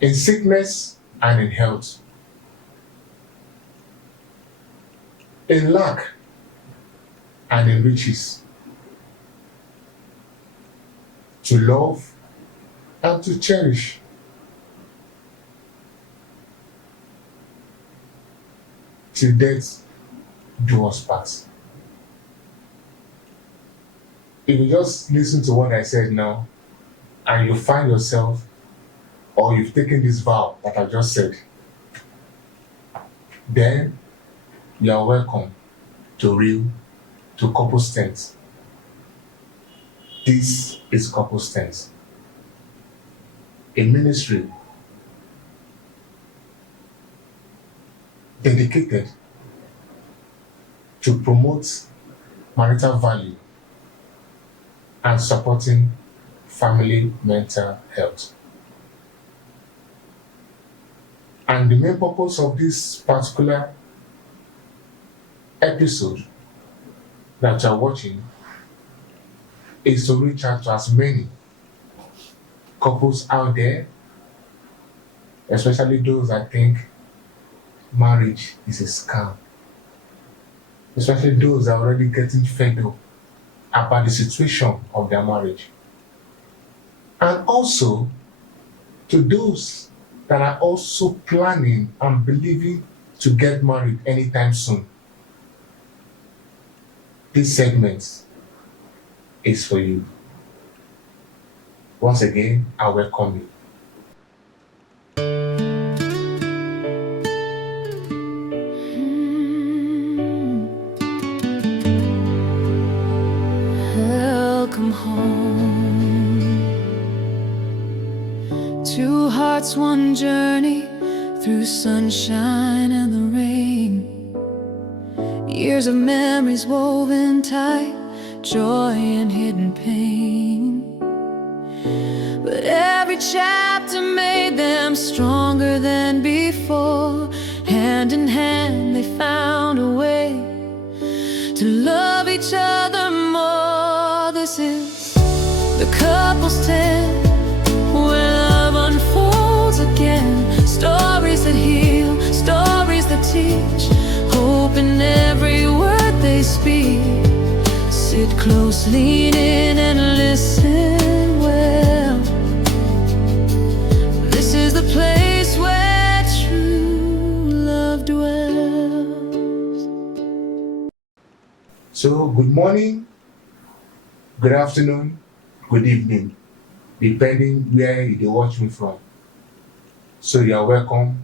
in sickness and in health, in lack and in riches, to love and to cherish. Till death do us part. If you just listen to what I said now, and you find yourself, or you've taken this vow that I just said, then you are welcome to Couple Strength. This is Couple Strength, a ministry dedicated to promote marital value and supporting family mental health. And the main purpose of this particular episode that you're watching is to reach out to as many couples out there, especially those that think marriage is a scam, especially those that are already getting fed up about the situation of their marriage. And also to those that are also planning and believing to get married anytime soon. This segment is for you. Once again, I welcome you. Welcome home. Two hearts, one journey through sunshine and the rain. Years of memories woven tight, joy and hidden pain. But every chapter made them stronger than before. Hand in hand they found a way to love each other more. This is the couple's tale, where love unfolds again. Stories that heal, stories that teach, hope in every word they speak. Sit close, lean in and listen well. This is the place where true love dwells. So, good morning, good afternoon, good evening, depending where you watch me from. So you are welcome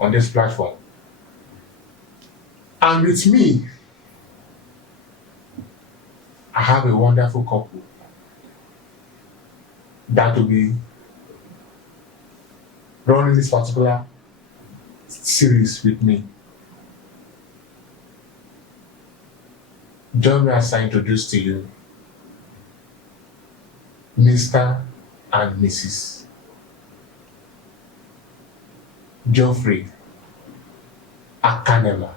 on this platform. And with me, I have a wonderful couple that will be running this particular series with me. Join me as I introduce to you Mr. and Mrs. Geoffrey Akenema.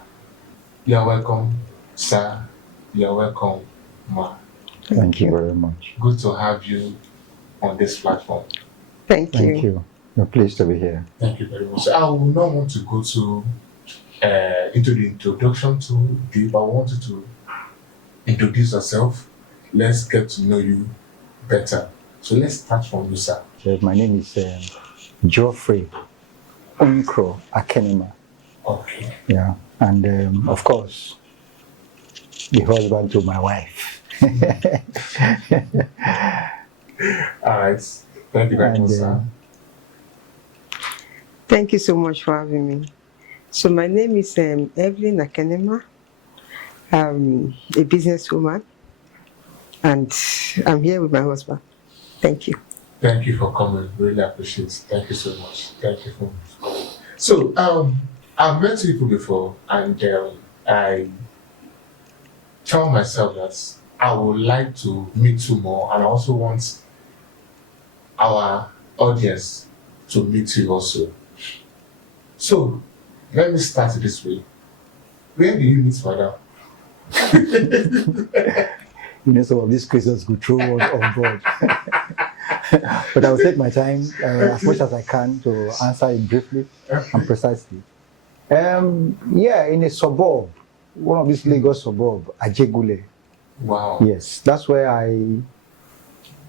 You are welcome, sir. You are welcome, ma. Thank you very much. Good to have you on this platform. Thank you. Thank you. We're pleased to be here. Thank you very much. So I will not want to go into the introduction too deep. I want you to introduce yourself. Let's get to know you better. So let's start from you, sir. My name is Geoffrey Akenema. Okay. Yeah, and of course, the husband to my wife. All right. Thank you very much, sir. Thank you so much for having me. So my name is Evelyn Akenema. I'm a businesswoman, and I'm here with my husband. Thank you. Thank you for coming. Really appreciate it. Thank you so much. Thank you for coming. So, I've met people before, and I tell myself that I would like to meet you more, and I also want our audience to meet you also. So, let me start this way. Where do you meet madam? You know, some of these questions go through word of God. but I'll take my time as much as I can to answer it briefly and precisely. Yeah, in a suburb, one of these Lagos suburb, Ajegule. Wow. Yes, that's where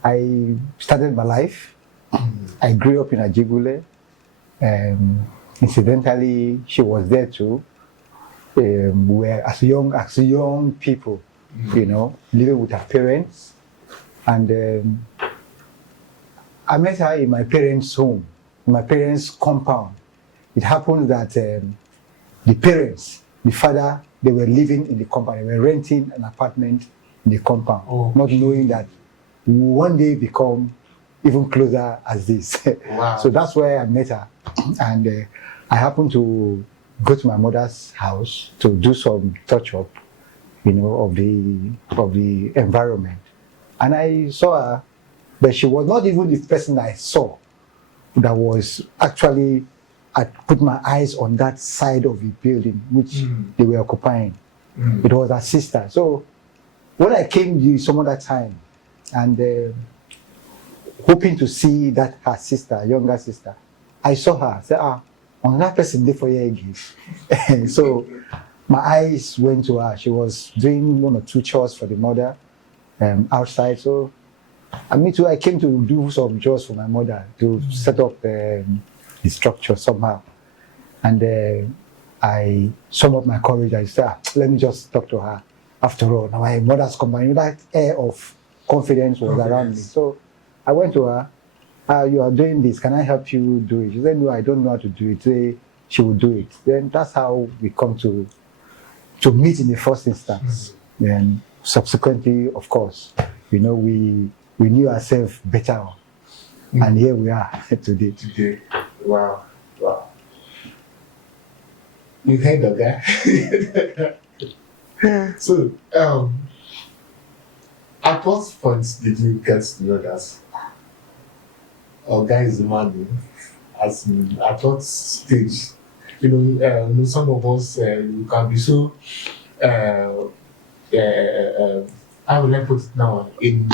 I started my life. I grew up in Ajegule. Incidentally, she was there too. We were as young people, you know, living with her parents. And I met her in my parents' home, in my parents' compound. It happened that the parents, the father, they were living in the compound. They were renting an apartment in the compound, not knowing that we will one day become even closer as this. Wow. So that's where I met her. And I happened to go to my mother's house to do some touch-up, you know, of the environment. And I saw her, but she was not even the person I saw that was actually, I put my eyes on that side of the building which they were occupying. It was her sister. So when I came some other time and hoping to see that her sister, younger sister, I saw her, said, on that person there for you again. So my eyes went to her. She was doing 1 or 2 chores for the mother outside. So me too, I came to do some chores for my mother to set up the structure somehow. And I summoned up my courage. I said, let me just talk to her. After all, now my mother's company, that air of confidence was around me. So I went to her. You are doing this. Can I help you do it? She said, no, I don't know how to do it. She will do it. Then that's how we come to meet in the first instance. Then subsequently, of course, you know, we knew ourselves better. And here we are today. Wow. Wow. You heard of that? Yeah. So, at what point did you get to know that guy is the man? As in, at what stage? You know, some of us you can be so. How will I put it now? In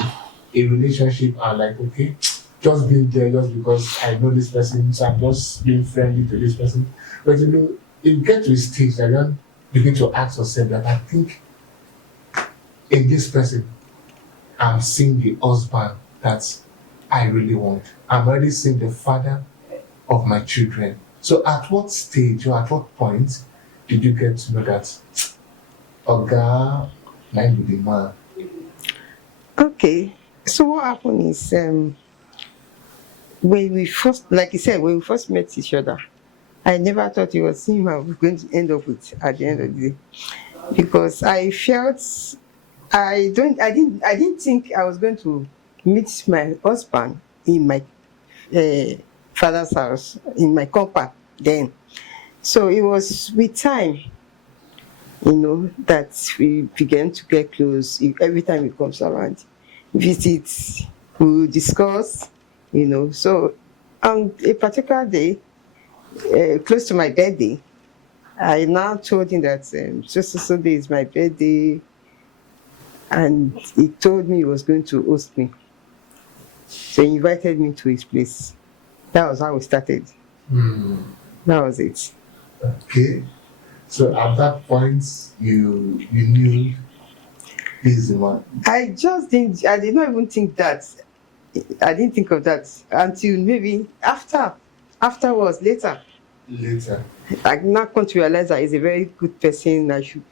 a relationship, and like, okay, just being there just because I know this person, so I'm just being friendly to this person. But you know, you get to a stage that you begin to ask yourself that I think in this person, I'm seeing the husband that I really want. I'm already seeing the father of my children. So at what stage or at what point did you get to know that Oga might be the man? Okay. So what happened is when we first, like you said, when we first met each other, I never thought it was him I was going to end up with at the end of the day, because I felt I didn't think I was going to meet my husband in my father's house, in my compound then. So it was with time, you know, that we began to get close. Every time he comes around, visits, we will discuss, you know. So on a particular day, close to my birthday, I now told him that so day is my birthday, and he told me he was going to host me. So he invited me to his place. That was how we started. That was it. Okay. So at that point, you knew this is the one. I did not even think that. I didn't think of that until maybe afterwards, later. I now come to realize that he's a very good person. I should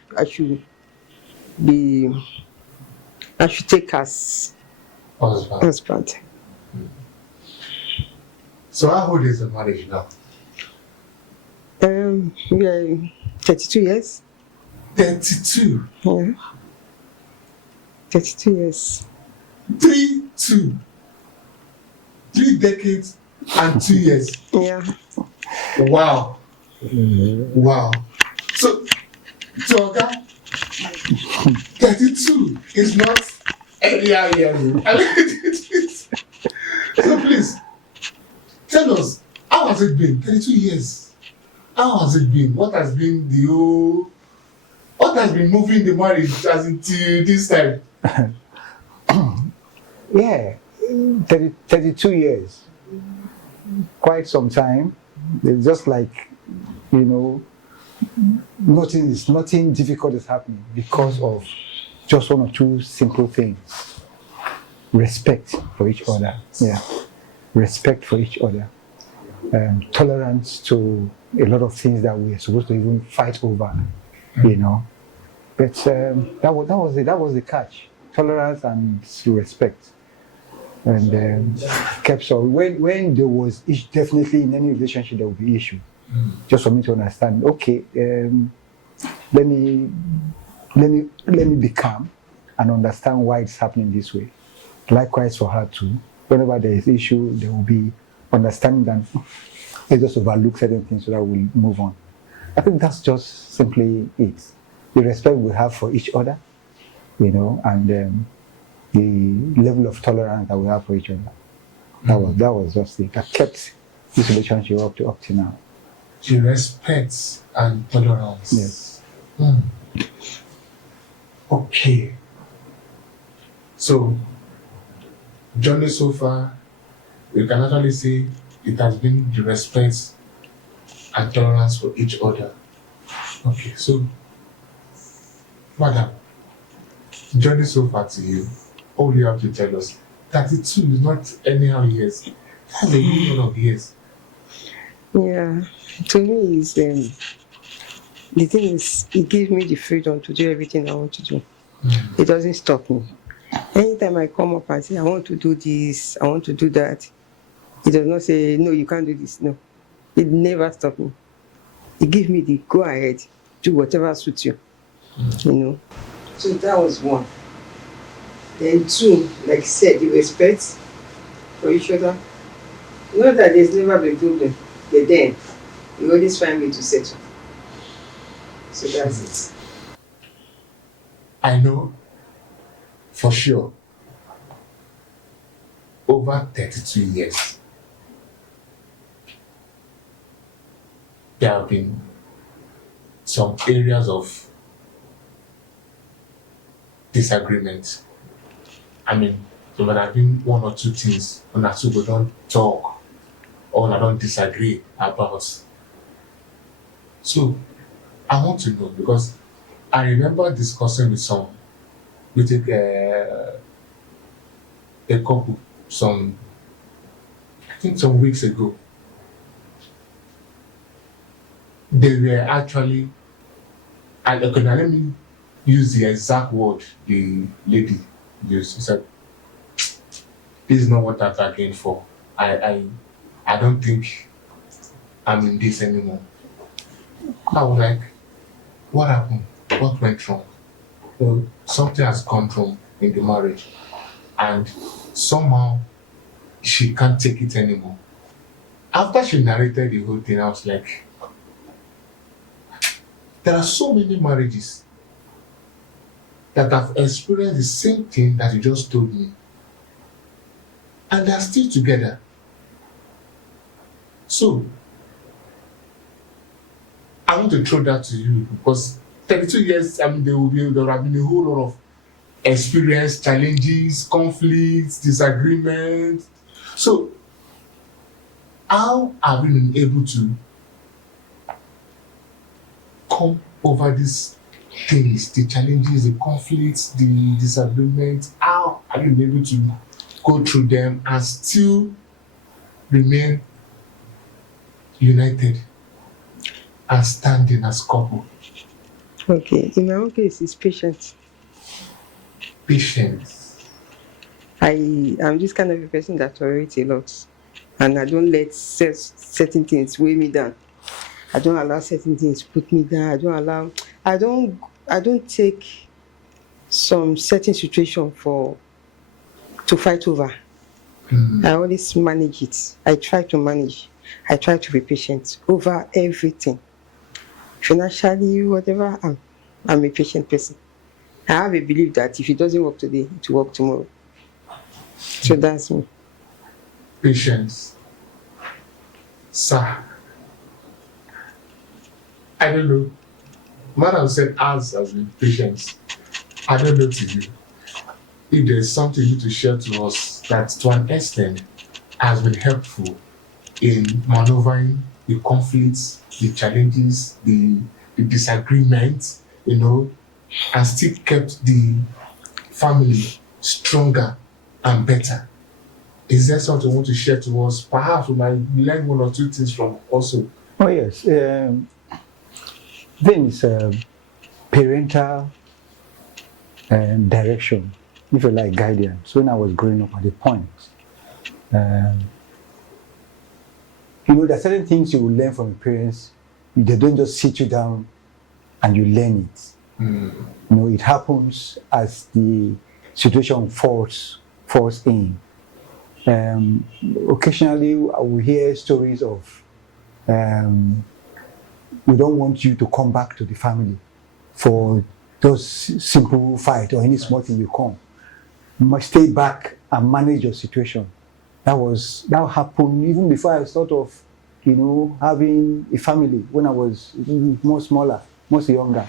take as husband. So how old is the marriage now? We are 32 years. 32. Yeah. 32 years. 3 decades and 2 years. Yeah. Wow. Wow. So okay, 32 is not any year. So please tell us, how has it been? 32 years. How has it been? What has been what has been moving the marriage as until this time? Yeah, 32 years, quite some time. It's just like, nothing difficult is happening because of just one or two simple things. Respect for each other. Yeah. Respect for each other. Tolerance to a lot of things that we're supposed to even fight over, But that was the catch. Tolerance and respect. And kept so when there was definitely in any relationship there will be issue. Just for me to understand, okay, let me be calm and understand why it's happening this way. Likewise for her too. Whenever there is issue, there will be understanding that let's just overlook certain things so that we'll move on. I think that's just simply it. The respect we have for each other, and the level of tolerance that we have for each other. That was just it. That kept this relationship up to now. The respect and tolerance. Yes. Okay. So, journey so far, we can actually say it has been the respect and tolerance for each other. Okay, so, madam, journey so far to you, all you have to tell us, 32 is not anyhow years. That's a million of years. Yeah, to me, is the thing is, it gives me the freedom to do everything I want to do. It doesn't stop me. Anytime I come up and say, I want to do this, I want to do that, it does not say, no, you can't do this. No, it never stops me. It gives me the go ahead, do whatever suits you, So that was one. Then two, like I said, the respect for each other. Not that there's never been problem, but then you always find me to settle. So that's it. I know for sure over 32 years there have been some areas of disagreement. I mean, there might have been one or two things when I two don't talk or when I don't disagree about. So I want to know because I remember discussing with a couple some weeks ago. They were actually, and okay, now let me use the exact word the lady used. She said, "This is not what I bargained for. I don't think I'm in this anymore." I was like, "What happened? What went wrong?" Well, something has gone wrong in the marriage, and somehow she can't take it anymore. After she narrated the whole thing, I was like, there are so many marriages that have experienced the same thing that you just told me, and they are still together. So, I want to throw that to you because 32 years, I mean, there have been a whole lot of experience, challenges, conflicts, disagreements. So, how have you been able to come over these things, the challenges, the conflicts, the disagreements? How have you been able to go through them and still remain united and standing as couple? Okay, in my own case, it's patience. Patience. I'm this kind of a person that tolerates a lot, and I don't let certain things weigh me down. I don't allow certain things put me down. I don't take some certain situation to fight over. I always manage it. I try to manage. I try to be patient over everything. Financially, whatever, I'm a patient person. I have a belief that if it doesn't work today, it will work tomorrow. So that's me. Patience. Sir, I don't know. Madam said ours has been patience. I don't know to you. if there's something you to share to us that to an extent has been helpful in maneuvering the conflicts, the challenges, the disagreements, and still kept the family stronger and better. Is there something you want to share to us? Perhaps we might learn one or two things from also. Oh yes. Then it's parental direction, if you like, guidance. When I was growing up at the point, there are certain things you will learn from your parents. They don't just sit you down and you learn it. It happens as the situation falls in. Occasionally, I will hear stories of we don't want you to come back to the family for those simple fight or any small thing you come. You must stay back and manage your situation. That happened even before I thought of, having a family when I was more smaller, much younger.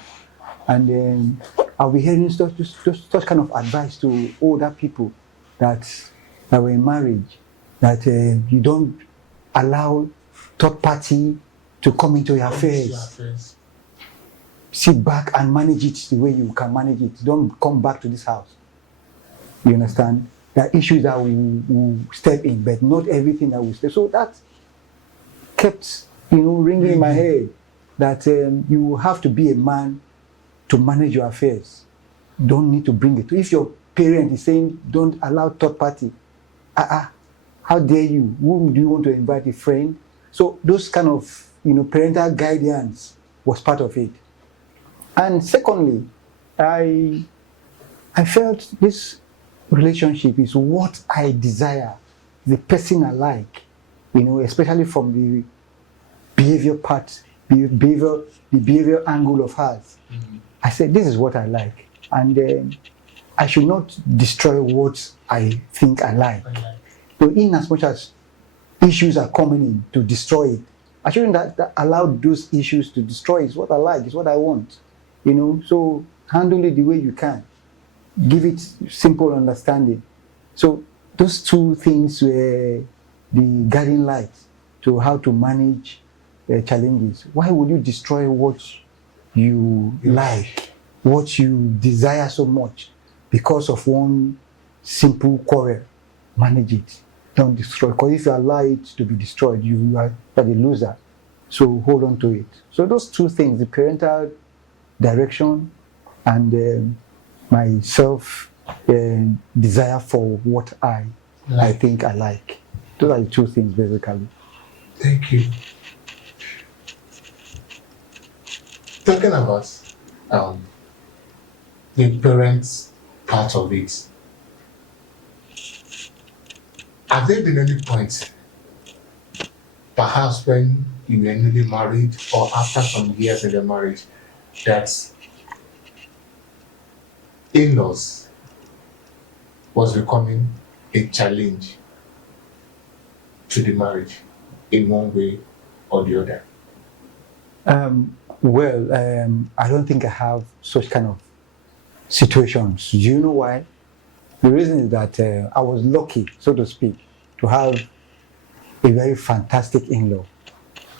And then I'll be hearing such kind of advice to older people that were in marriage, that you don't allow third party to come into your affairs. Sit back and manage it the way you can manage it. Don't come back to this house. You understand? There are issues that will step in, but not everything that will step. So that kept, ringing in my head that you have to be a man to manage your affairs. Don't need to bring it. If your parent is saying don't allow third party, how dare you? Whom do you want to invite? A friend? So those kind of parental guidance was part of it. And secondly, I felt this relationship is what I desire, the person I like, especially from the behavior part, the behavior angle of hers. I said, this is what I like. And I should not destroy what I think I like. So in as much as issues are coming in to destroy it, I shouldn't allow those issues to destroy it. It's what I like, it's what I want. So handle it the way you can. Give it simple understanding. So those two things were the guiding lights to how to manage challenges. Why would you destroy what you like, what you desire so much because of one simple quarrel? Manage it. Don't destroy. Because if you allow it to be destroyed, you are the loser. So hold on to it. So those two things, the parental direction and my self desire for what I think I like. Those are the two things basically. Thank you. Talking about the parents part of it, have there been any point, perhaps when you were newly married or after some years in the marriage, that in-laws was becoming a challenge to the marriage in one way or the other? I don't think I have such kind of situations. Do you know why? The reason is that I was lucky, so to speak, to have a very fantastic in-law.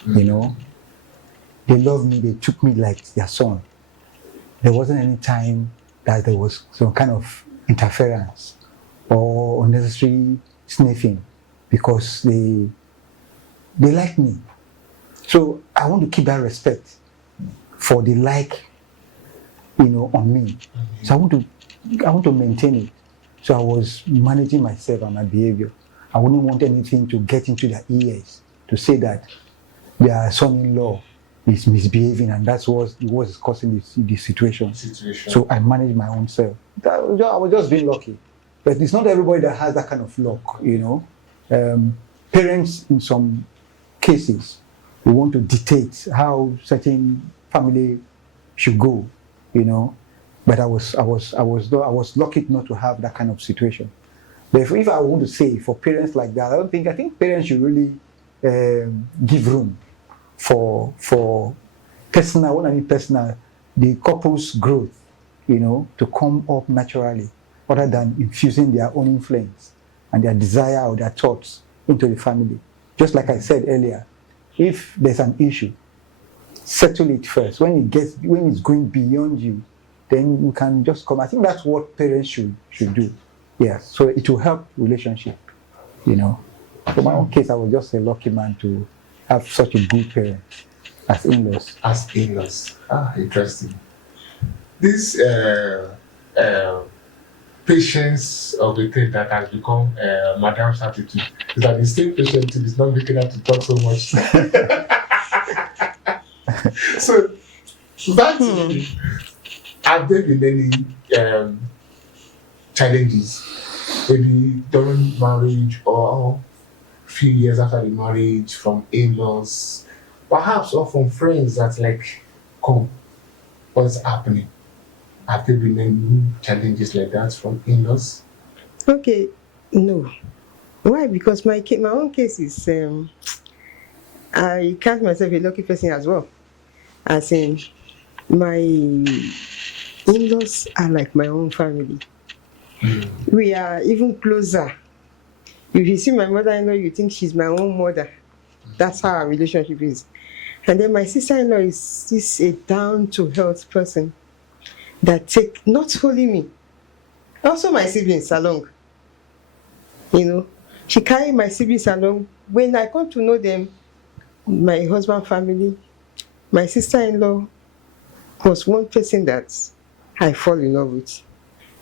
They loved me, they took me like their son. There wasn't any time that there was some kind of interference or unnecessary sniffing because they like me. So I want to keep that respect for the like, on me. So I want to maintain it. So I was managing myself and my behavior. I wouldn't want anything to get into their ears to say that their son-in-law is misbehaving and that's what is causing the situation. So I managed my own self. I was just being lucky. But it's not everybody that has that kind of luck, Parents, in some cases, they want to dictate how certain family should go, But I was lucky not to have that kind of situation. But if I want to say for parents like that, I think parents should really give room for personal, the couple's growth, to come up naturally. other than infusing their own influence and their desire or their thoughts into the family. Just like I said earlier, if there's an issue, settle it first. When it's going beyond you, then you can just come. I think that's what parents should do. Yeah, so it will help relationship, you know. For my own case, I was just a lucky man to have such a good parent as in-laws. As in-laws. Interesting. This patience of the thing that has become Madam's attitude is that the same patient is not making her to talk so much. So, back to me. Have there been any challenges, maybe during marriage or a few years after the marriage, from in-laws, perhaps, or from friends that like, come, what's happening? Have there been any challenges like that from in-laws? Okay, no. Why? Because my own case is, I count myself a lucky person as well. As in, my in-laws are like my own family. We are even closer. If you see my mother-in-law, you think she's my own mother. That's how our relationship is. And then my sister-in-law is a down-to-earth person that take not only me, also my siblings along. You know, she carry my siblings along. When I come to know them, my husband family, my sister-in-law was one person that I fall in love with,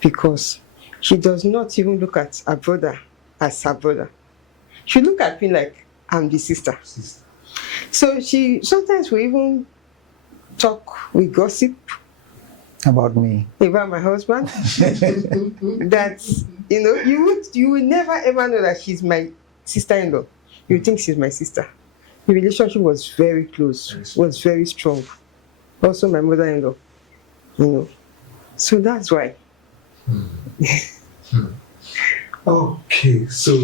because she does not even look at her brother as her brother. She look at me like I'm the sister. So she sometimes we even talk, we gossip About me. about my husband. That you will never ever know that she's my sister-in-law. You think she's my sister. The relationship was very close, was very strong. Also my mother-in-law, you know. So that's why. Okay, so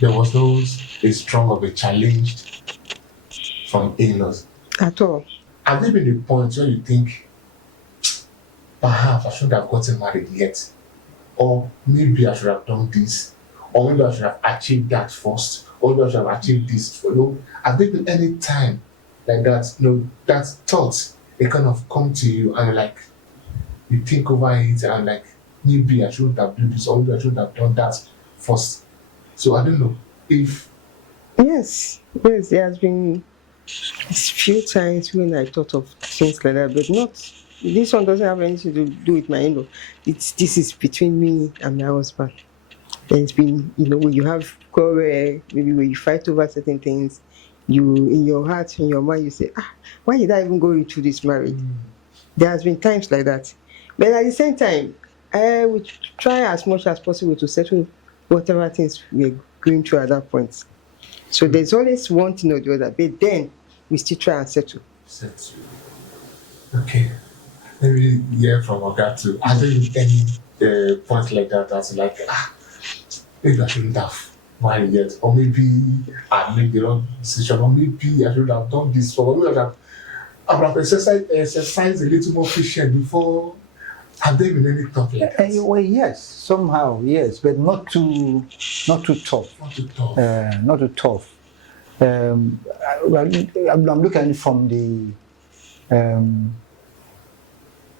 there was no a strong of a challenge from in-laws. At all. Have there been a point where you think, perhaps I shouldn't have gotten married yet, or maybe I should have done this, or maybe I should have achieved that first, or maybe I should have achieved this? Have there been any time like that? That thought they kind of come to you and like you think over it and like maybe I shouldn't have done this, or maybe I shouldn't have done that first. So I don't know if Yes, there has been a few times when I thought of things like that, but not. This one doesn't have anything to do with my in-law. This is between me and my husband. There's been, when you have quarrel, maybe when you fight over certain things, you in your heart, in your mind, you say, why did I even go into this marriage? There has been times like that, but at the same time, I would try as much as possible to settle whatever things we're going through at that point. So there's always one thing or the other, but then we still try and settle. Okay. Let me hear from Oga too. Are there any points like that that's like, maybe I shouldn't have married yet, or maybe I made the wrong decision, or maybe I should have done this, or maybe I would have exercised a little more patience before. Have there been any thought like that? Well, yes, somehow, yes, but not too tough. Not too tough. Not too tough. I'm looking at it from the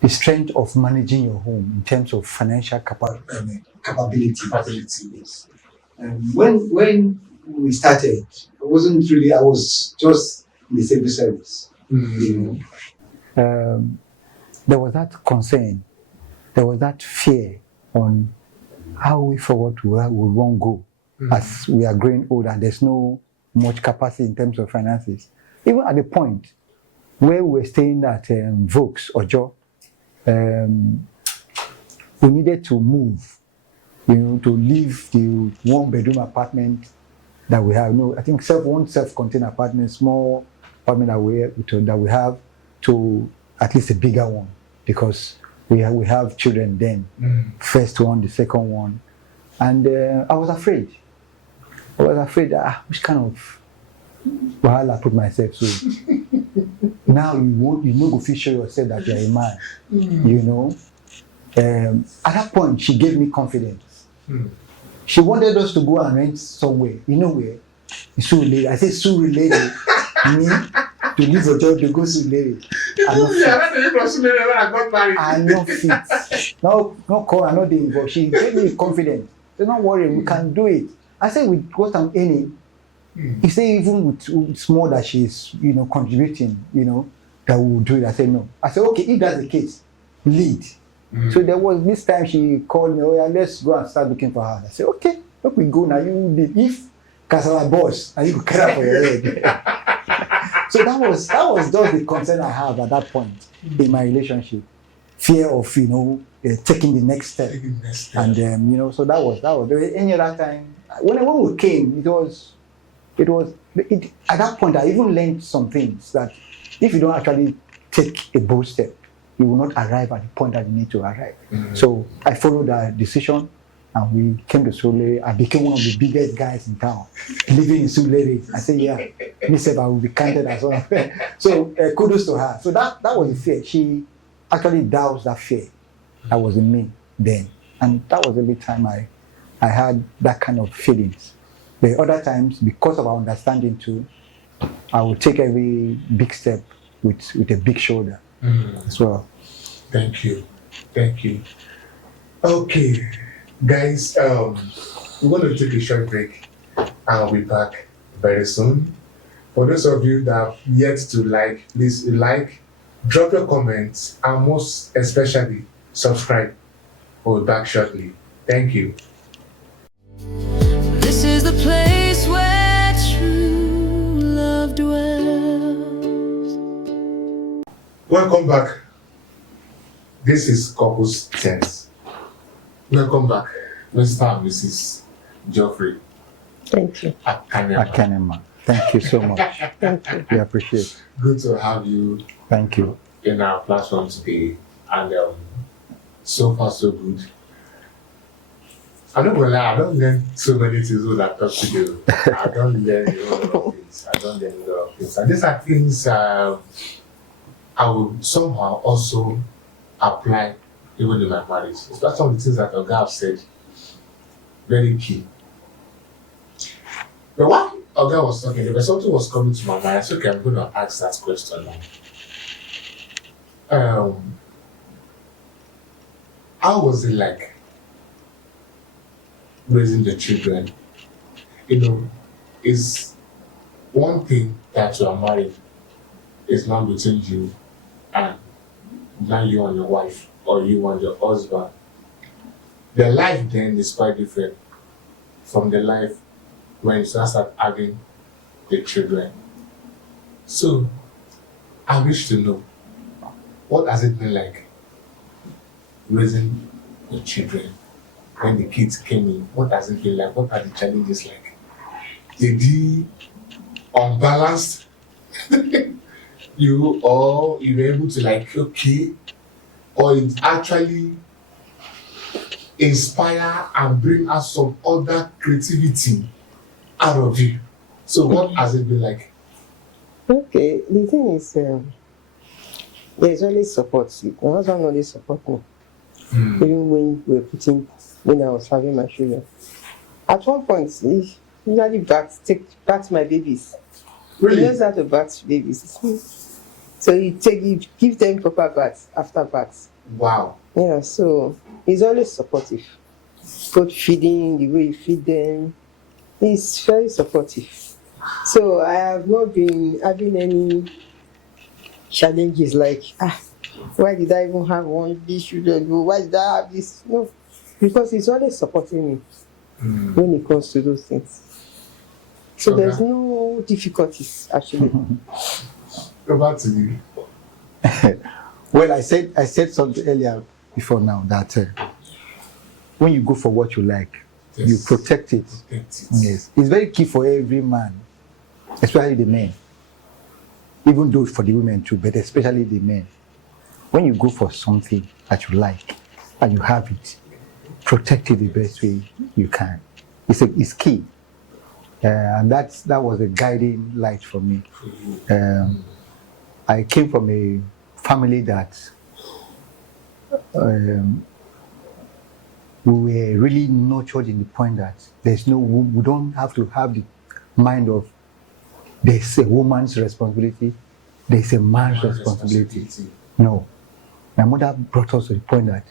strength of managing your home in terms of financial capability. Yes. When we started, I was just in the civil service. There was that concern, there was that fear on how we forward we won't go as we are growing old and there's no much capacity in terms of finances. Even at the point where we were staying at Vokes or Joe, we needed to move, to leave the one-bedroom apartment that we have. I think one self-contained apartment, small apartment that we have, to at least a bigger one, because we have children then. First one, the second one, and I was afraid. Which kind of wahala I put myself through. Now you know go fit show yourself that you're a man, At that point, she gave me confidence. Hmm. She wanted us to go and rent somewhere. You know where? In Surulere. I said, Surulere. Me to leave a job to go Surulere. I no fit. I got married. I no fit. No call, I no dey involved. She gave me confidence. So don't worry, we can do it. I said, with what I'm earning, he said, even with small that she's, contributing, that we will do it. I said, no. I said, okay, if that's the case, lead. So there was this time she called me, oh yeah, let's go and start looking for her. I said, okay, look, we go now. You lead. If Kasala boss, and you could carry for your head. So that was just the concern I have at that point in my relationship. Fear of, taking the next step. And so that was any other time. When we came, at that point I even learned some things that if you don't actually take a bold step, you will not arrive at the point that you need to arrive. So I followed that decision and we came to Surulere. I became one of the biggest guys in town, living in Surulere. I said, yeah, myself, I will be counted as well. So kudos to her. So that was the fear. She actually doused that fear that was in me then. And that was the only time I had that kind of feelings. The other times, because of our understanding too, I would take every big step with a big shoulder as well. Thank you. Okay, guys, we're going to take a short break and I'll be back very soon. For those of you that have yet to please drop your comments, and most especially subscribe. We'll be back shortly. Thank you. This is the place where true love dwells. Welcome back. This is Couples Tense. Welcome back, Mr. and Mrs. Geoffrey Thank you. Akenema. Thank you so much. Thank you. We appreciate it. Good to have you Thank you. in our platform today. And so far so good. I'm not gonna lie, I don't learn so many things when I talk to you. I don't learn a lot of things. And these are things I will somehow also apply even in my marriage. It's not some of the things that Oga have said. Very key. But while Oga was talking, there was something was coming to my mind. I said, okay, I'm going to ask that question now. How was it like raising the children? Is one thing that you are married is not between you and now you and your wife or you and your husband. The life then is quite different from the life when you start having the children. So I wish to know, what has it been like raising the children? When the kids came in, what has it been like? What are the challenges like? Did he unbalanced you, or you were able to okay, or it actually inspire and bring out some other creativity out of you? So what has it been like? Okay, the thing is, there's always support. My husband always support me. Even when I was having my children. At one point, he usually bats my babies. Really? He knows how to bat babies. So he gives them proper baths after baths. Wow. Yeah, so he's always supportive. Both feeding, the way you feed them, he's very supportive. So I have not been having any challenges like, why did I even have these children? Why did I have this? No, because he's always supporting me when it comes to those things. So Okay. there's no difficulties actually. Go back to you. Well, I said something earlier before now that when you go for what you like, Yes. you protect it. Yes, it's very key for every man, especially the men. Even though for the women too, but especially the men. When you go for something that you like and you have it, protect it the best way you can. It's key, and that was a guiding light for me. I came from a family that we were really nurtured in the point that we don't have to have the mind of there's a woman's responsibility, there's a man's responsibility. No. My mother brought us to the point that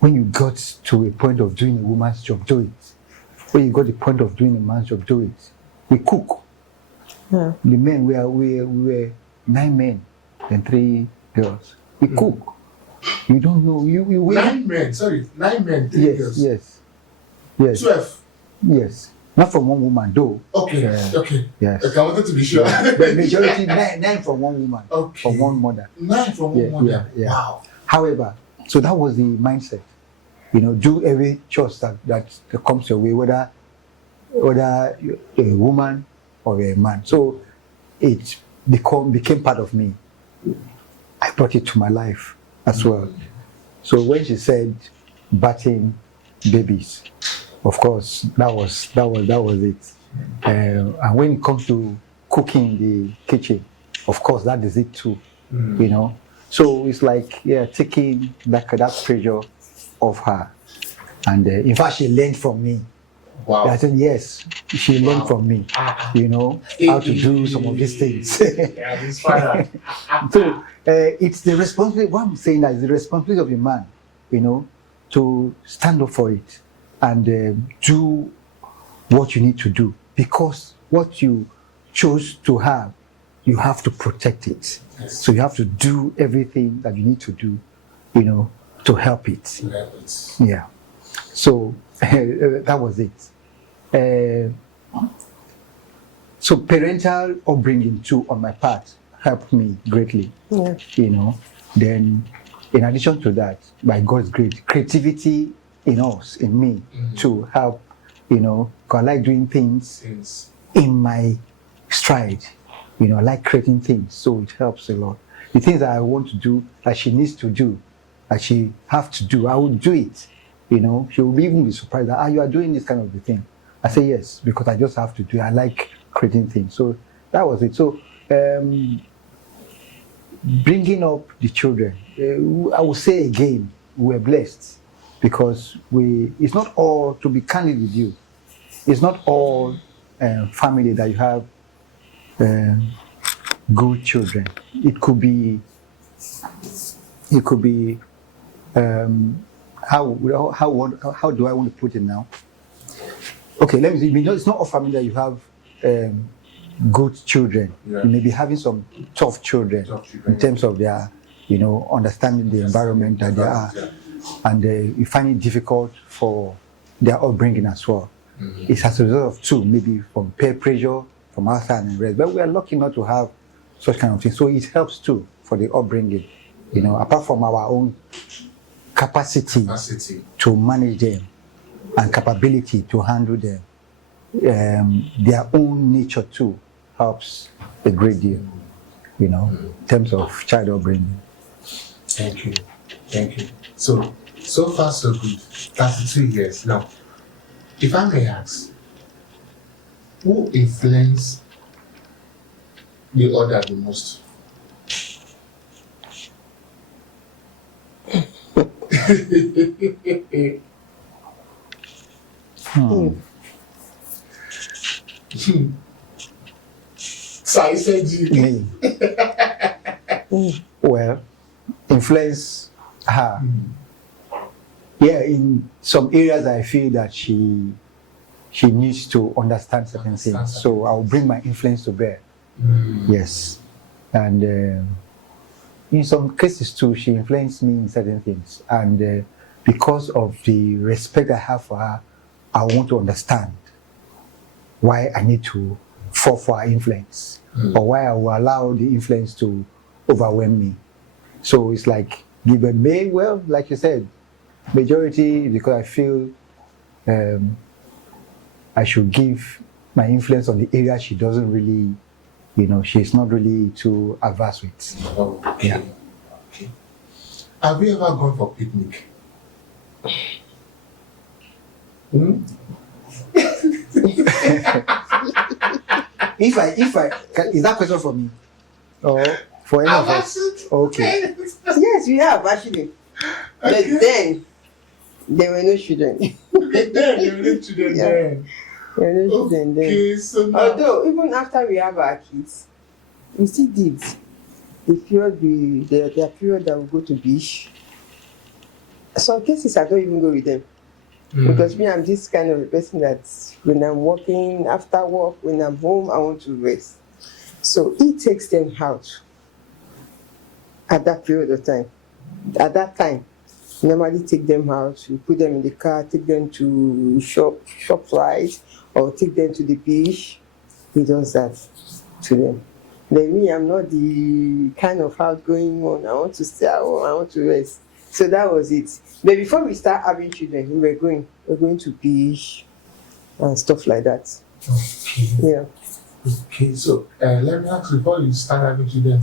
when you got to a point of doing a woman's job, do it. When you got the point of doing a man's job, do it. We cook. Yeah. The men, we were 9 men and 3 girls. We cook. You don't know. You 9 men, sorry, 9 men, 3 yes, girls. Yes. 12. Yes. Not from one woman, though. Okay, okay. Yes. Okay, I wanted to be sure. The majority, 9 from one woman, Okay. from one mother. 9 from one mother. Yeah. Wow. However, so that was the mindset. Do every chores that comes your way, whether a woman or a man. So it became part of me. I brought it to my life as well. So when she said bathing babies, of course that was it. And when it comes to cooking in the kitchen, of course that is it too. So it's like taking that pressure off her, and in fact she learned from me. Wow. I said yes, she learned from me. How to do some of these things. Yeah, it's fine. So it's the responsibility. What I'm saying is the responsibility of a man, to stand up for it and do what you need to do, because what you chose to have, you have to protect it. Yes. So you have to do everything that you need to do, to help it. Yeah. So that was it. So parental upbringing too, on my part, helped me greatly. Yeah. Then in addition to that, by God's grace, creativity in us, in me, to help, because I like doing things in my stride. I like creating things, so it helps a lot. The things that I want to do, that she needs to do, that she have to do, I will do it. She will even be surprised that, you are doing this kind of a thing. I say yes, because I just have to do it. I like creating things. So that was it. So bringing up the children, I will say again, we were blessed, because it's not all, to be candid with you, it's not all family that you have good children. It could be how do I want to put it now? Okay, let me see. It's not all family that you have good children. Yeah. You may be having some tough children in terms of their, understanding the environment that they are, and you find it difficult for their upbringing as well. It's as a result of two, maybe from peer pressure, from outside and rest. But we are lucky not to have such kind of things. So it helps too for the upbringing, apart from our own capacity to manage them and capability to handle them. Their own nature too helps a great deal, in terms of child upbringing. Thank you. So far so good. 32 years. Now, if I may ask, who influenced the other the most? So I said you. Me. Well, influence her. Yeah, in some areas I feel that she needs to understand certain things. So I'll bring my influence to bear. Yes. And in some cases too, she influenced me in certain things. And because of the respect I have for her, I want to understand why I need to fall for her influence, or why I will allow the influence to overwhelm me. So it's like, give and may, well, like you said, majority, because I feel I should give my influence on the area she doesn't really, she's not really too averse with. Okay. Yeah. Okay. Have you ever gone for picnic? If I, is that question for me? Or for any of us? Okay. Yes, we have actually. But then, There were no children. Then you need children Yeah. then. There were no children then. Okay, so now. Although even after we have our kids, we still did the period the period that we go to beach. Some cases I don't even go with them because me, I'm this kind of a person that when I'm working, after work, when I'm home, I want to rest. So he takes them out at that period of time. At that time, normally take them out, we put them in the car, take them to shop right, or take them to the beach. He does that to them. Then me, I'm not the kind of outgoing one. I want to stay at home, I want to rest. So that was it. But before we start having children, we're going to beach and stuff like that. Okay. Yeah. Okay, so let me ask you, before you start having children,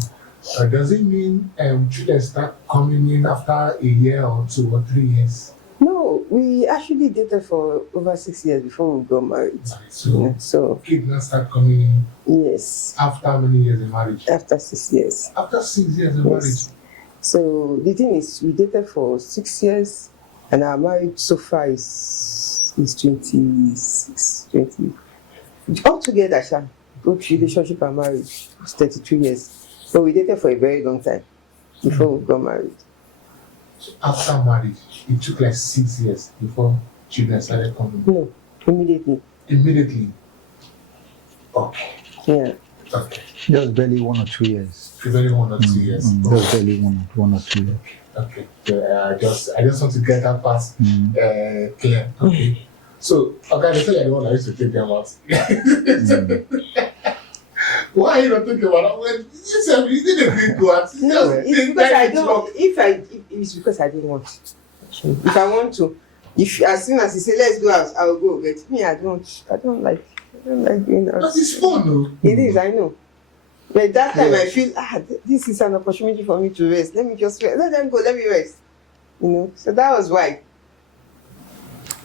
does it mean children start coming in after a year or 2 or 3 years? No, we actually dated for over 6 years before we got married. So, Yeah, so kids now start coming in yes, after how many years in marriage? after 6 years. After 6 years in Yes. marriage. So the thing is, we dated for 6 years, and our marriage so far is 26, 20. Altogether, both relationship and marriage is 32 years. But we dated for a very long time before we got married. So after marriage, it took like 6 years before children started coming. No, immediately. Immediately. Okay. Yeah. Okay. Just barely 1 or 2 years. Prevailing 1 or 2 years. Just barely one or 2 years. Okay. I just want to get that part clear. Okay. So, okay, they say I don't want to take them out. Why are you not thinking about that? Well, you said you didn't agree to it. No, it's because I don't. It's because I don't want. If I want to, as soon as he say let's go out, I will go. But me, I don't like going out. But it's fun, though. It is, I know. But that time I feel this is an opportunity for me to rest. Let me just rest. Let them go. Let me rest. You know. So that was why.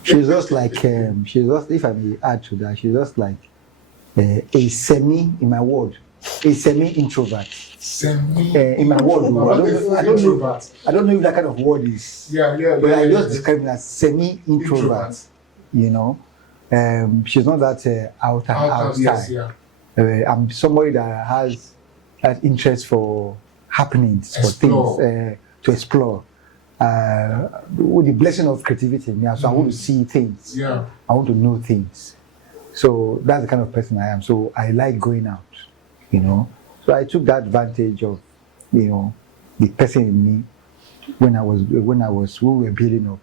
She's just like if I may add to that, she's just like a semi in my word, a semi introvert. In my word, I don't know if that kind of word is. But I just describe it as semi introvert. You know, she's not that out and out style. I'm somebody that has that interest for happenings, for things to explore. With the blessing of creativity, so I want to see things. Yeah. I want to know things. So that's the kind of person I am. So I like going out, you know. So I took that advantage of, you know, the person in me when we were building up,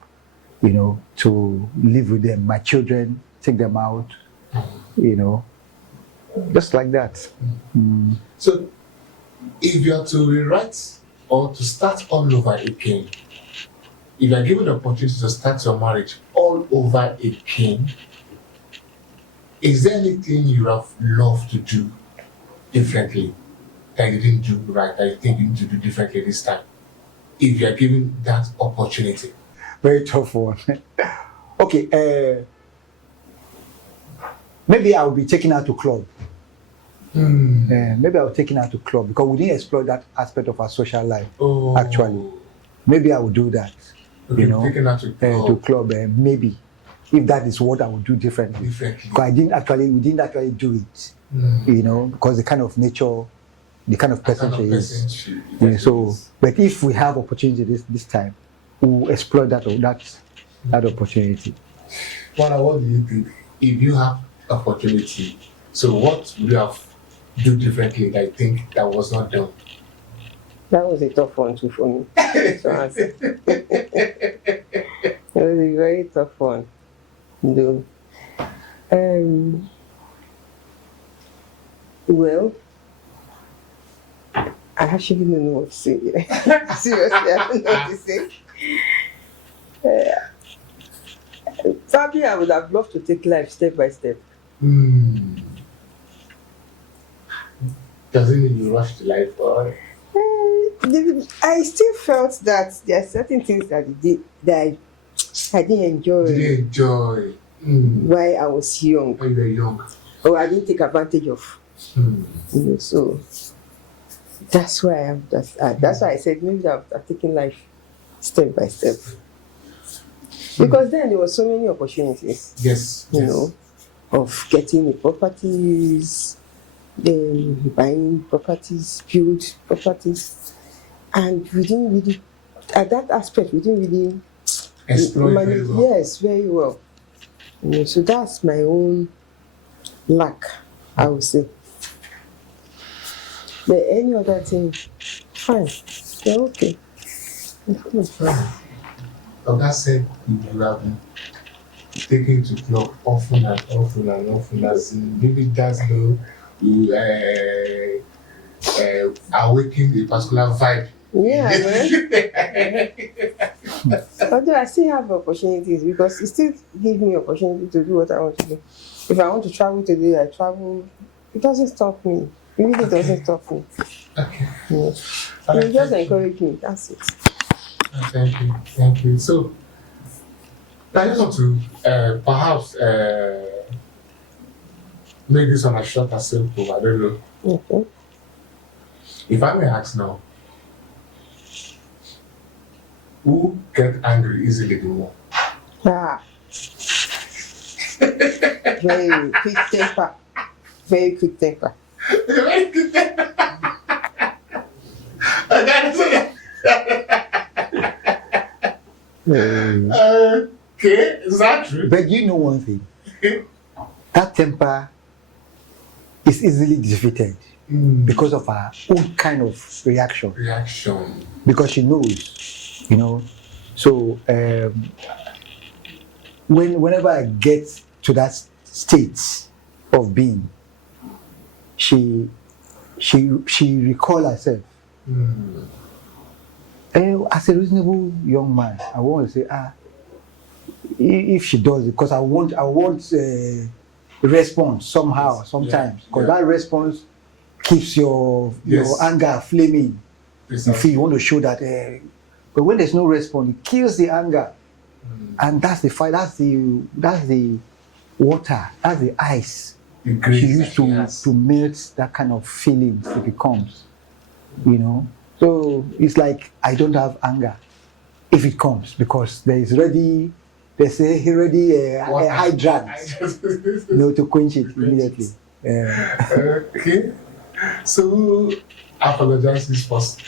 you know, to live with them, my children, take them out, you know, just like that. So, if you are to rewrite or to start all over again, if you are given the opportunity to start your marriage all over again, is there anything you have loved to do differently that you didn't do right, that you think you need to do differently this time? If you are given that opportunity. Very tough one. Okay, maybe I'll be taken out to club. Maybe I'll take her to club because we didn't explore that aspect of our social life. Actually, maybe I will do that. Okay, you know, taking her to club. Maybe if that is what I would do differently. Because we didn't actually do it. You know, because the kind of nature, the kind of person she is. So, but if we have opportunity this time, we'll explore that opportunity. What do you think? If you have opportunity, so what would you have do differently that I think that was not done? That was a tough one too for me to answer. It was a very tough one. No. Well, I actually don't know what to say. Seriously, I don't know what to say. Probably I would have loved to take life step by step. Doesn't mean you rush to life, or? I still felt that there are certain things that I didn't enjoy. While I was young. When you were young. Or I didn't take advantage of. You know, so that's why that's why I said maybe I've taken life step by step. Because then there were so many opportunities, Yes. you know, of getting the properties, buying properties, build properties, and we didn't really, at that aspect, we didn't really Explore it very well. Yes, very well. You know, so that's my own lack, I would say. But any other thing, fine, they're okay. Fine. But that said, you have been taken to club often and often and often, as in maybe that's the awaken a particular vibe. Yeah, man. Although I still have opportunities because it still gives me opportunity to do what I want to do. If I want to travel today, I travel. It doesn't stop me. It really doesn't stop me. Okay. Yeah. You just encourage me. That's it. Thank you. So, I just want to perhaps make this one as short as simple. I don't know. Okay. If I may ask now, who get angry easily the more? Ah. Very quick temper. Very quick temper. Very good. I gotta say that. Okay, is that true? But you know one thing, that temper is easily defeated because of her own kind of reaction. Because she knows, you know. So whenever I get to that state of being, she recall herself. As a reasonable young man, I want to say, if she does it, because I want a response somehow, sometimes, because that response keeps your anger flaming. You feel you want to show that, but when there's no response, it kills the anger, and that's the fight. That's the water. That's the ice she used to melt that kind of feelings if it comes, you know. So it's like I don't have anger if it comes because there's already a hydrant, you know, to quench it immediately. Okay. So who apologizes first?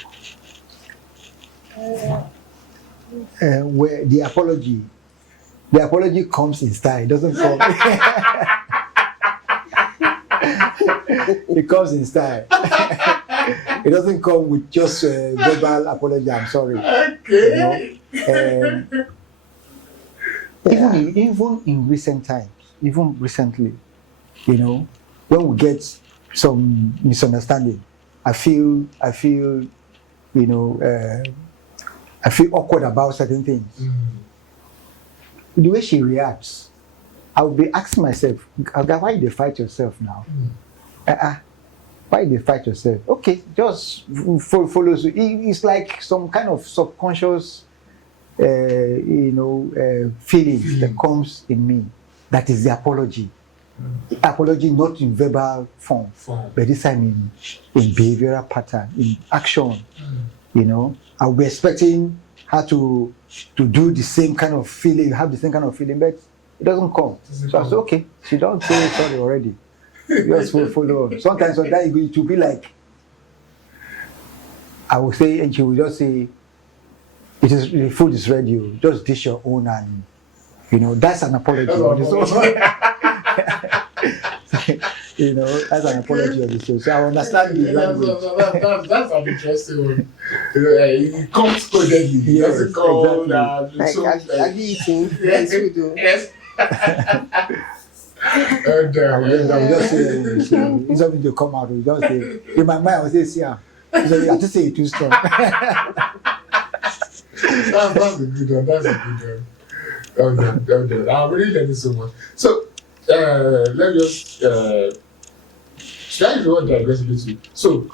Where the apology comes in style. It doesn't come. It comes in style. It doesn't come with just verbal apology. I'm sorry. Okay. You know? Even in recent times, even recently, you know, when we get some misunderstanding, I feel, you know, I feel awkward about certain things. The way she reacts, I will be asking myself, why did you fight yourself now? Why did you fight yourself? Okay, just follow. It's like some kind of subconscious, you know, feelings that comes in me. That is the apology. Apology not in verbal form, but this time in behavioral pattern, in action. You know, I'll be expecting her to do the same kind of feeling, have the same kind of feeling, but it doesn't come. So I said, okay, she don't say sorry already. Just follow on. Sometimes it will be like, I will say, and she will just say, the food is ready, you just dish your own, and you know, that's an apology. You know, that's an apology of the show. So I understand the language. That's an interesting one. It comes codedly. It doesn't come like, are you eating? Yes, we do. Yes. I will just say, it's something to come out. We just say, in my mind, I will say, see, I just say it too strong. That's a good one. That's a good one. Okay. I'm really learning so much. So, let me just should I use the word diversity? So,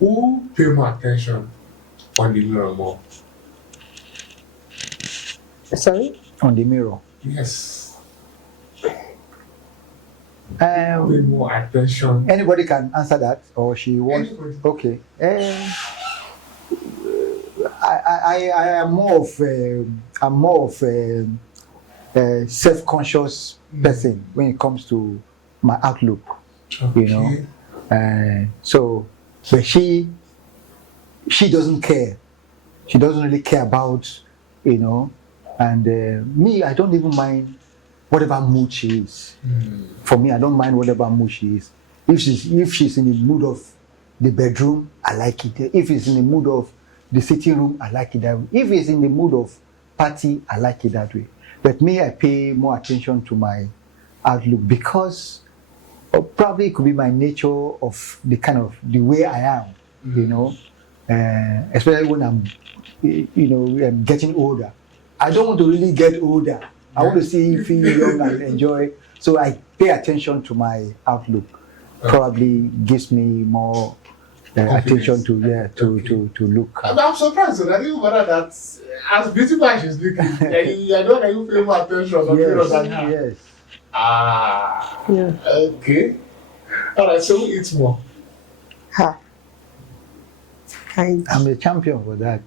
who pay more attention on the mirror more? Sorry? On the mirror. Yes. Pay more attention. Anybody can answer that, or she wants. Anybody. Okay. I am more of a self-conscious person when it comes to my outlook. You know, so but she doesn't care. She doesn't really care about, you know, and me, I don't even mind whatever mood she is. For me, I don't mind whatever mood she is. If she's in the mood of the bedroom, I like it. If it's in the mood of the sitting room, I like it that way. If it's in the mood of party, I like it that way. But me, I pay more attention to my outlook because probably it could be my nature of the kind of the way I am, you know, especially when I'm, you know, I'm getting older. I don't want to really get older. I want to feel young and enjoy. So I pay attention to my outlook. Probably gives me more attention to look. I'm surprised that I didn't bother that as beautiful as she's looking. I know that you pay more attention on period than her. Yes. Ah. Yeah. Okay. All right. So who eats more? Ha. I'm a champion for that.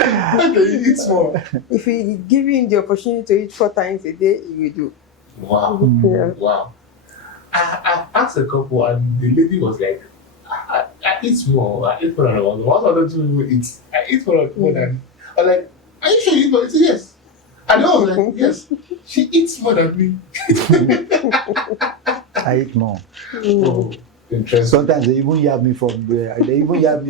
Okay, you eat more. If you give him the opportunity to eat 4 times a day, you do. Wow. Yeah. Wow. I asked a couple and the lady was like, I eat more. I eat more than one. What other two people eat? I eat more than. I'm like, are you sure you eat more? He said, yes. And I was like, yes. She eats more than me. I eat more. Oh, interesting. Sometimes they even yab me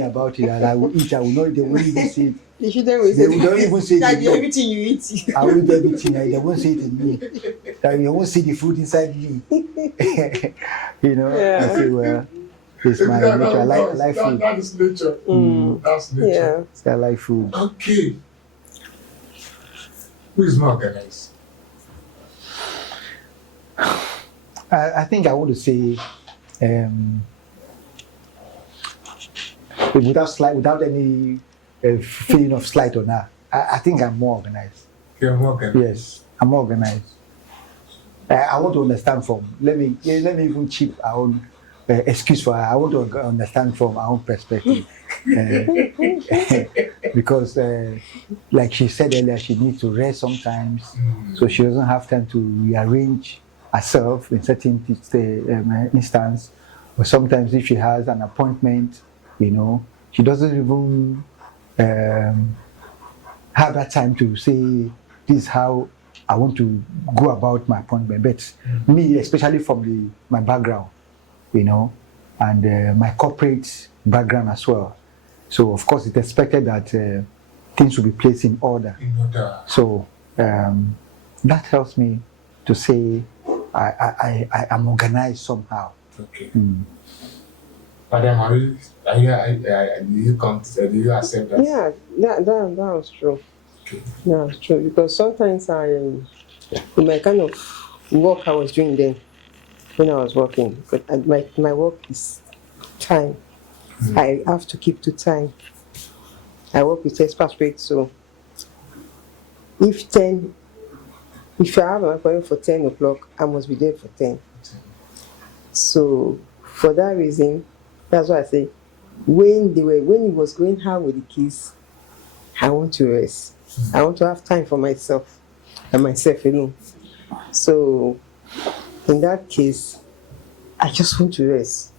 about it, and I will eat. I will not. They won't even see it. You shouldn't They don't even say that it. everything you eat. I will eat everything. They won't see it in me. They won't see the food inside me. You know. Yeah. I say, well, it's my nature. I like food. That is nature. That's nature. Yeah. I like food. Okay. Who is more organized? I think I want to say, without any feeling of slight on her, I think I'm more organized. You're more organized. Yes, I'm more organized. I want to understand from. Let me even chip our own excuse for her. I want to understand from our own perspective. Because, like she said earlier, she needs to rest sometimes, so she doesn't have time to rearrange herself in certain instance. Or sometimes, if she has an appointment, you know, she doesn't even have that time to say, "This is how I want to go about my appointment." But me, especially from my background, you know, and my corporate background as well. So of course, it's expected that things will be placed in order. So that helps me to say I am organized somehow. Okay. Madam, do you accept that? Yeah, that was true. Okay. That was true because sometimes in my kind of work I was doing then, when I was working, but my work is time. I have to keep to time. I work with expatriates, so if I have an appointment for 10 o'clock, I must be there for 10. So for that reason, that's why I say when he was going out with the kids, I want to rest. I want to have time for myself and myself alone. So in that case, I just want to rest.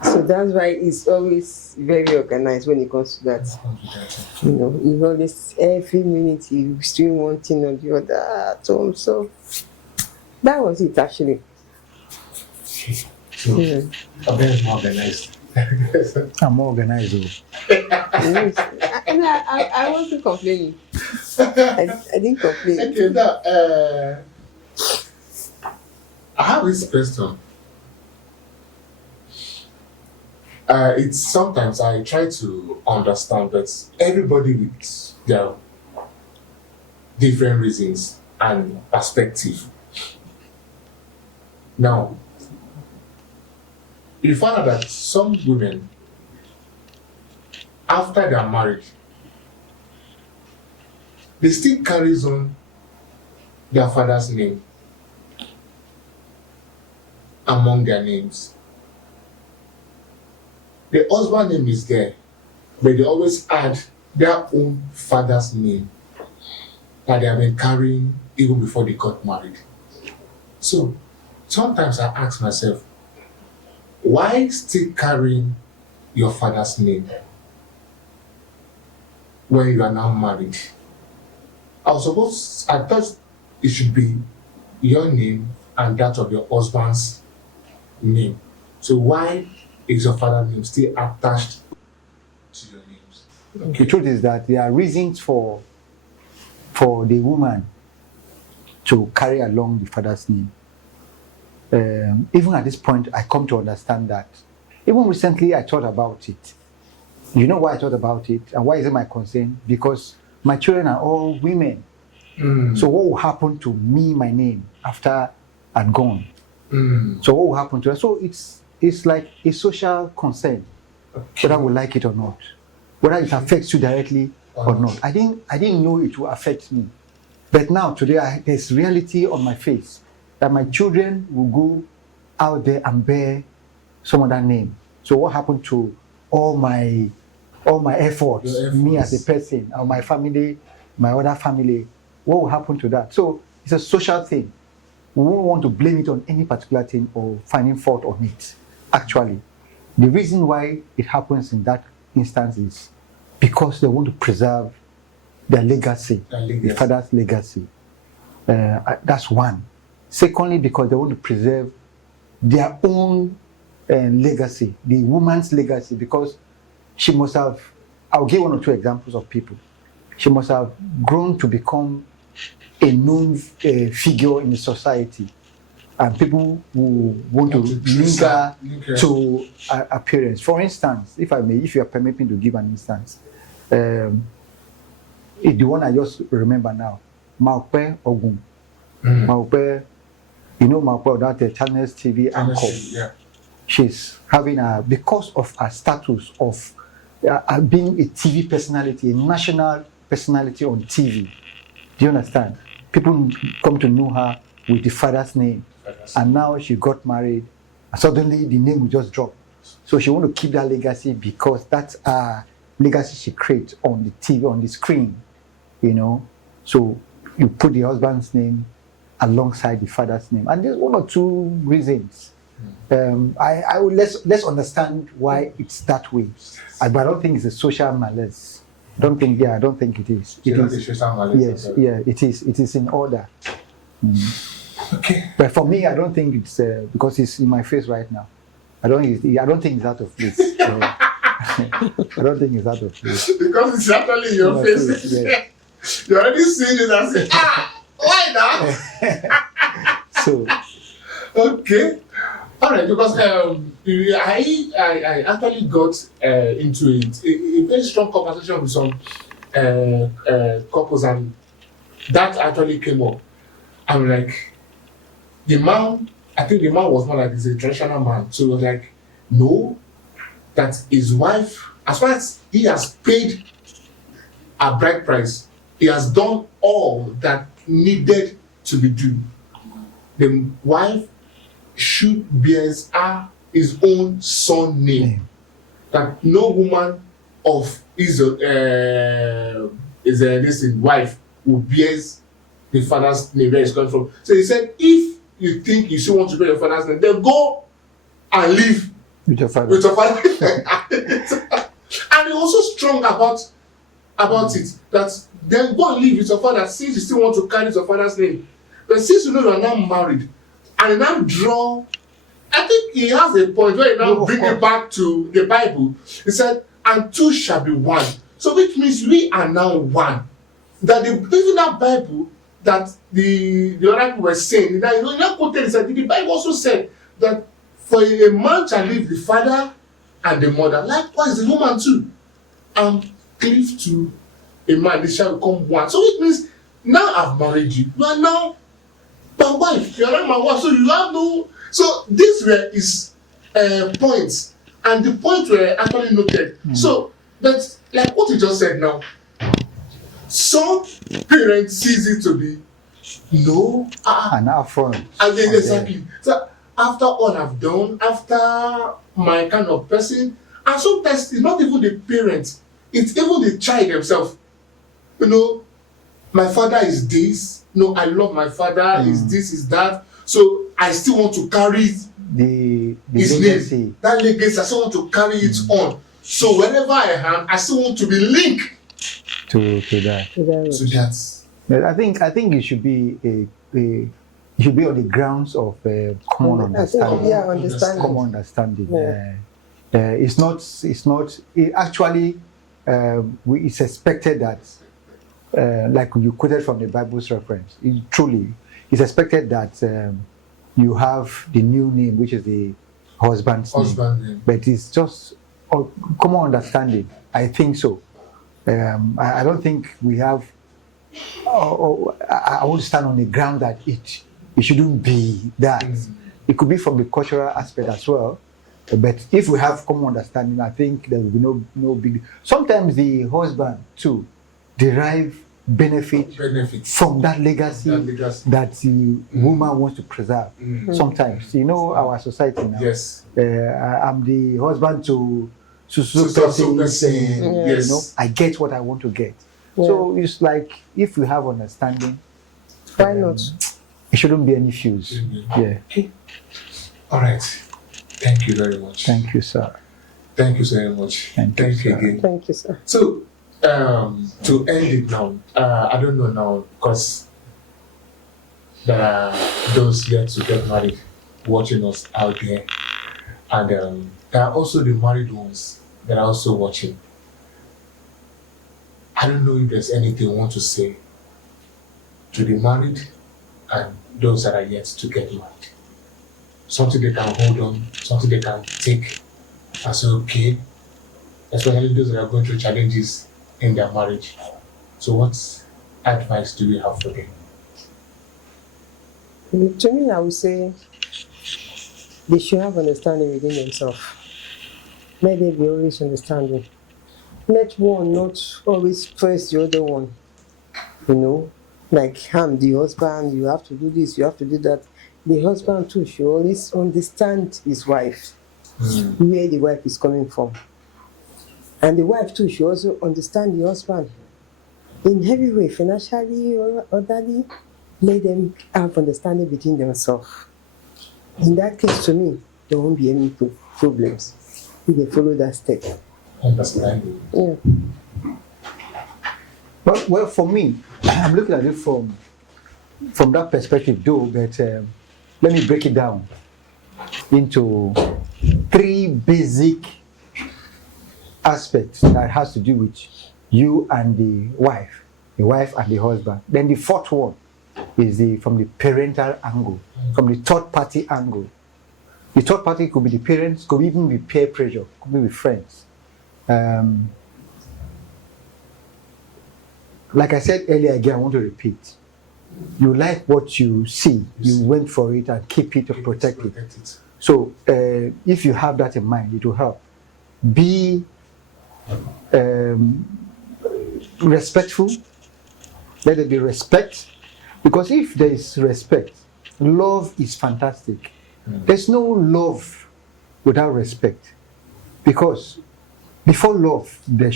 So that's why it's always very organized when it comes to that. You know, you always every minute you doing one thing or the other at home. So that was it actually. So, I'm very more organized. I'm more organized. I wasn't complaining. I didn't complain. Okay, now I have this question. It's sometimes I try to understand, but everybody with their different reasons and perspective. Now, you find out that some women, after they are married, they still carries on their father's name among their names. The husband name is there, but they always add their own father's name that they have been carrying even before they got married. So sometimes I ask myself, why still carrying your father's name when you are now married? I thought it should be your name and that of your husband's name. So why is your father's name still attached to your names? The truth is that there are reasons for the woman to carry along the father's name. Even at this point, I come to understand that. Even recently, I thought about it. You know why I thought about it and why is it my concern? Because my children are all women. So what will happen to me, my name, after I'm gone? So what will happen to us? So it's like a social concern, whether I would like it or not, whether it affects you directly or not. I didn't know it will affect me, but now today there's reality on my face that my children will go out there and bear some other name. So what happened to all my efforts, me as a person, or my family, my other family? What will happen to that? So it's a social thing. We won't want to blame it on any particular thing or finding fault on it. Actually, the reason why it happens in that instance is because they want to preserve their legacy, the father's legacy. That's one. Secondly, because they want to preserve their own legacy, the woman's legacy, because she must have, I'll give one or two examples of people. She must have grown to become a known figure in the society, and people who want to link her to appearance. For instance, if you are permitting me to give an instance, the one I just remember now, Maupe Ogun. Maupe, you know Maupe, that Channels TV anchor. Yeah. She's having because of her status of being a TV personality, a national personality on TV. Do you understand? People come to know her with the father's name, and now she got married, and suddenly the name will just drop. So she want to keep that legacy because that's a legacy she creates on the TV, on the screen, you know. So you put the husband's name alongside the father's name, and there's one or two reasons. I will let's understand why it's that way. But I don't think it's a social malaise. I don't think it is. It is. Yes, yeah, it is. It is in order. Okay. But for me, I don't think it's because it's in my face right now. I don't think it's out of place. I don't think it's out of place. Because it's actually in your face. Yeah. You're already seeing it and say, why now? So. Okay. All right, because I actually got into it, a very strong conversation with some couples, and that actually came up. I'm like, I think the man was more like, he's a traditional man. So he was like, no, that his wife, as far as he has paid a bride price, he has done all that needed to be done. The wife should bears his own son name. That no woman of his wife who bears the father's name where he's coming from. So he said, if you think you still want to bear your father's name, then go and live with your father. And he was so strong about it, that then go and live with your father since you still want to carry your father's name. But since you know you are now married, and now draw, I think he has a point where he now bring it back to the Bible. He said, and two shall be one. So which means we are now one. That even that Bible that the other people were saying, that you know, quoted, he said, the Bible also said that for a man shall leave the father and the mother, likewise the woman too, and cleave to a man, they shall become one. So it means now I've married you, you are now my wife, you are not my wife, so you have no. So these were his points, and the points were actually noted. So, but like what you just said now, some parents sees it to be an affront. And then exactly. So after all I've done, after my kind of person, and sometimes it's not even the parents It's even the child themselves. You know, my father is this. No, I love my father. Is this, is that. So I still want to carry the his legacy. name. That legacy, I still want to carry it on. So whenever I am, I still want to be linked to that. to that. But I think it should be it should be on the grounds of common understanding. Yeah, understanding. Common understanding. Yeah. It actually it's expected that like you quoted from the Bible's reference. It's expected that you have the new name, which is the husband's name. But it's just common understanding. I think so. I don't think we have. I would stand on the ground that it shouldn't be that. It could be from the cultural aspect as well. But if we have common understanding, I think there will be no big. Sometimes the husband too derive benefit from that legacy that the woman wants to preserve. Sometimes, our society now. Yes. I'm the husband to yes. I get what I want to get. Yeah. So it's like if we have understanding, why not? It shouldn't be any fuse. Yeah. Okay. All right. Thank you very much. Thank you, sir. Thank you very much. Thank you again. Thank you, sir. So, to end it now, I don't know now because there are those yet to get married watching us out there, and there are also the married ones that are also watching. I don't know if there's anything you want to say to the married and those that are yet to get married. Something they can hold on, something they can take and say, okay, especially those that are going through challenges in their marriage. So what advice do you have for them? To me, I would say they should have understanding within themselves. Let there be always understanding. Let one not always press the other one. Like I'm the husband, you have to do this, you have to do that. The husband too should always understand his wife, where the wife is coming from. And the wife too should also understand the husband. In every way, financially or otherly, let them have understanding between themselves. In that case, to me, there won't be any problems if they follow that step. Understanding. Yeah. Well, for me, I'm looking at it from that perspective, though. But let me break it down into 3 basic aspects that has to do with you and the wife and the husband. Then the 4th one is from the parental angle, from the third party angle. The third party could be the parents, could even be peer pressure, could be with friends. Like I said earlier, again, I want to repeat. You like what you see, you went for it and keep it to protect it. So if you have that in mind, it will help. Be respectful. Let there be respect. Because if there is respect, love is fantastic. There's no love without respect. Because before love, there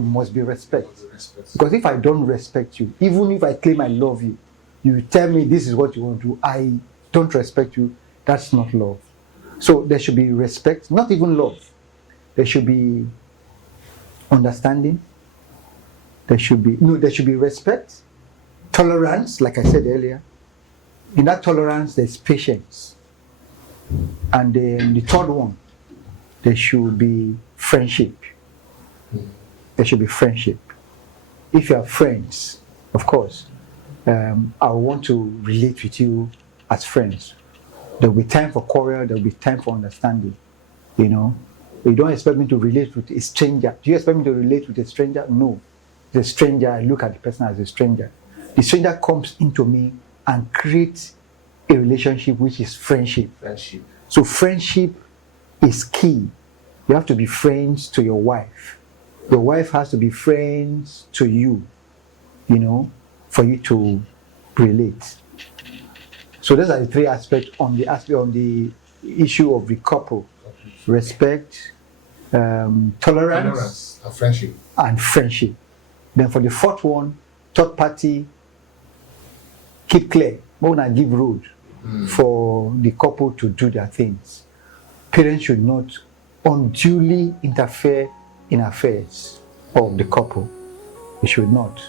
must be respect. Because if I don't respect you, even if I claim I love you, you tell me this is what you want to do, I don't respect you, that's not love. So there should be respect, not even love. There should be understanding. There should be respect, tolerance, like I said earlier. In that tolerance, there's patience. And then the third one, there should be friendship. There should be friendship. If you are friends, of course, I want to relate with you as friends. There will be time for quarrel, there will be time for understanding. You don't expect me to relate with a stranger. Do you expect me to relate with a stranger? No. The stranger, I look at the person as a stranger. The stranger comes into me and creates a relationship which is friendship. So friendship is key. You have to be friends to your wife. Your wife has to be friends to you, for you to relate. So those are the 3 aspects on the issue of the couple: respect, tolerance, and friendship. and friendship. Then for the fourth one, third party, keep clear. But when I give road for the couple to do their things, parents should not unduly interfere in affairs of the couple. They should not.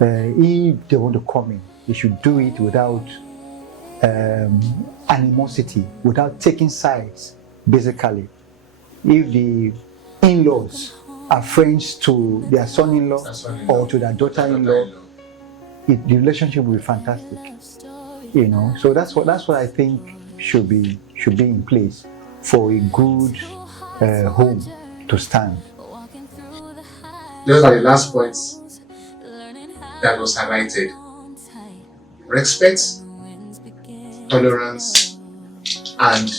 If they want to come in, they should do it without animosity, without taking sides, basically. If the in-laws are friends to their son-in-law or to their daughter-in-law, the relationship will be fantastic. You know, so that's what I think should be in place for a good home to stand. Those are the last points that was highlighted. Respect, tolerance, and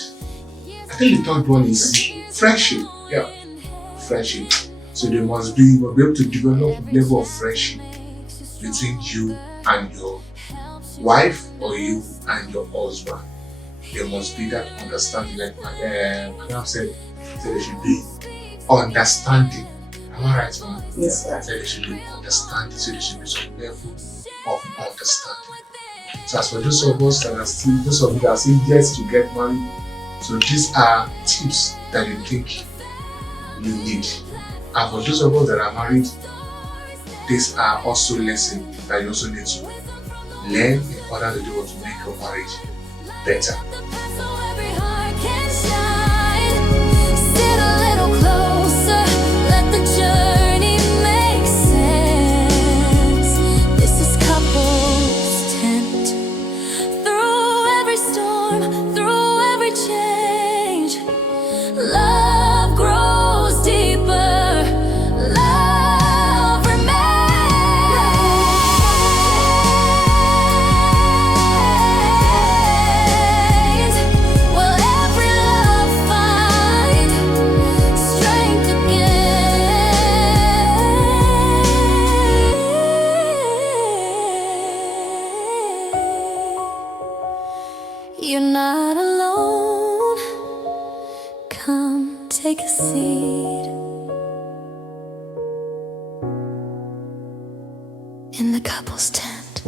I think the third one is friendship. Yeah, friendship. So there must be, we'll be able to develop a level of friendship between you and your wife or you and your husband. There must be that understanding, like Madam said, there should be understanding. Am I right, man? Yes, sir. There should be understanding, so there should be some level of understanding. So as for those of us that are still, those of you that are still yet to get married, so these are tips that you think you need. And for those of us that are married, these are also lessons that you also need to learn in order to do what to make your marriage better. You're not alone. Come take a seat in the couple's tent.